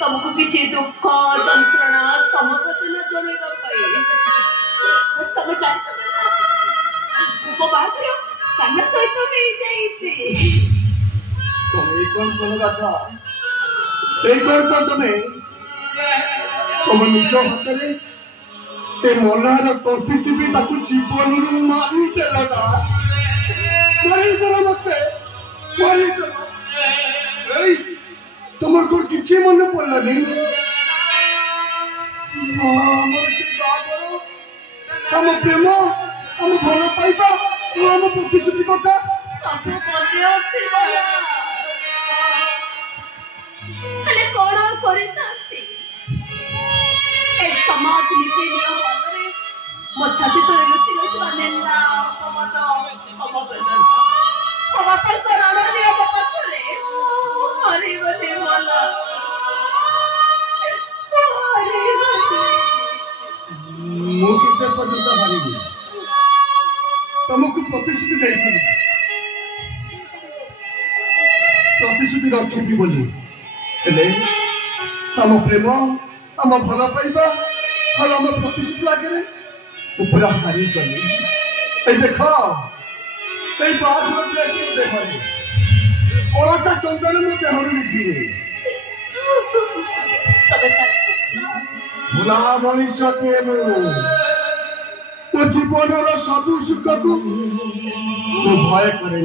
तुमको किसी दुख जंत्रणा समवेदना जणेगा तुम उपवास कान सहित नहीं जाइए तुम्हें कौन गाथा कौन तुम्हें तुम निज हाथ में मलार टंटी चिपी जीवन मारिदेल ना मारिदेल मत तुम कौन किसी मन पड़ानी आम प्रेम आम भल पाइबा आम प्रतिश्रुति कथा सब मने अछि हेले कोण करितांती ए समाज नीति नियम अनुसार मो छाती तले लुचि लुचि निंदा अपवाद समवेदना बापा करण नियम पथरे हरि गले मला मो किते पर्यंत हारिबी तुमको प्रतिश्रुति देइथि प्रतिश्रुति रखिबी बोली हेले आम प्रेम आम भल पाइबा और आम प्रतिश्रुति आगे ऊपर हारी गली देख ओरटा चंदन मो देहर निभिने भुला मनुष्य मो जीवन सबु सुख को भय करे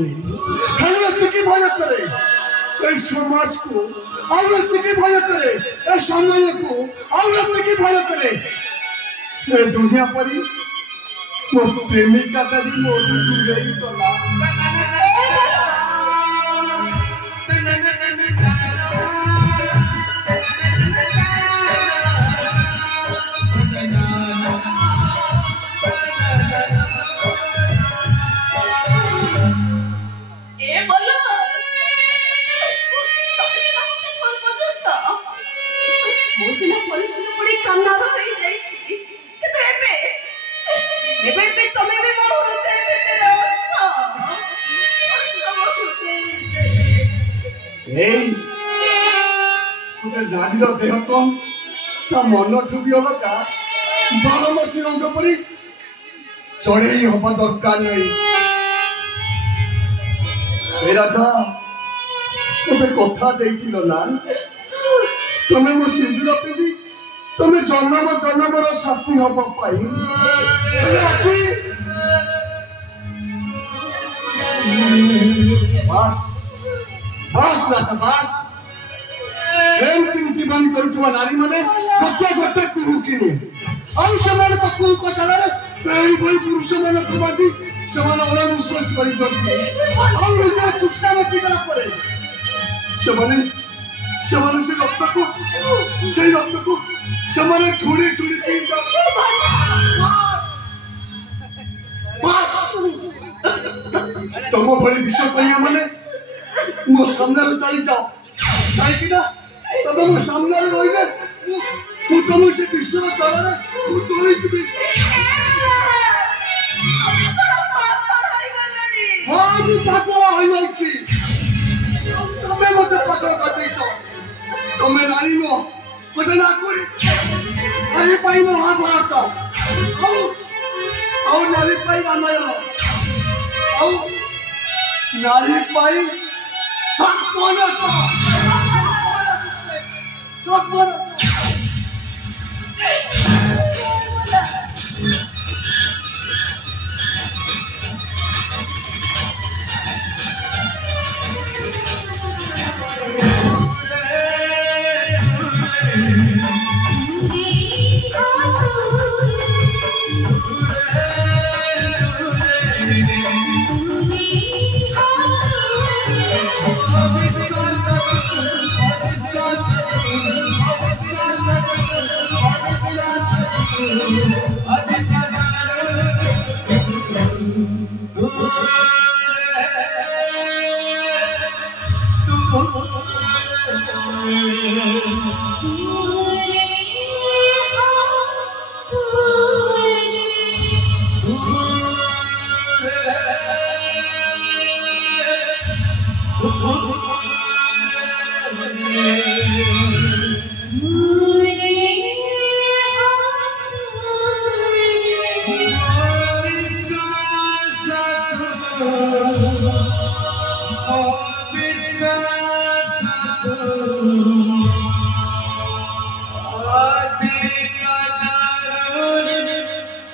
भय करे समाज को भय करे समय को भय करे दुनिया परी मो प्रेमिका भी मो दूरे गला नारी देह तो मन ठुबी अलगा बारमसी रंग परी चढ़ई हवा दरकार नहीं राधा मत कथा देथिल ना तुम्हें मो सिंदूर पिंधि तुम्हें जन्म जन्मर साथी हवा पाई बस बस राधा बस नीतिबान करुवा नारी माने गोटे गोटे कुहुकिनी आउ समान तो कु कथार पुरुष मान बांधी से अविश्वास कर कृष्णामती गला से रक्त को छुड़ी छुड़ी तुम भली विष कन्या माने मो सामने चली जाओ कहीं तब मो सामने रही तुम से विश्व जल चली जी हाँ पागल तुम्हें मत पागल कर तुम्हें नारी नो मत ना नारी पाई महाभारत और नारी पाई रामायण और नारी पाई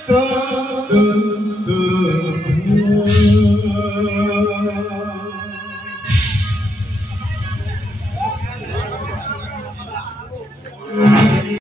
Dun, dun, dun.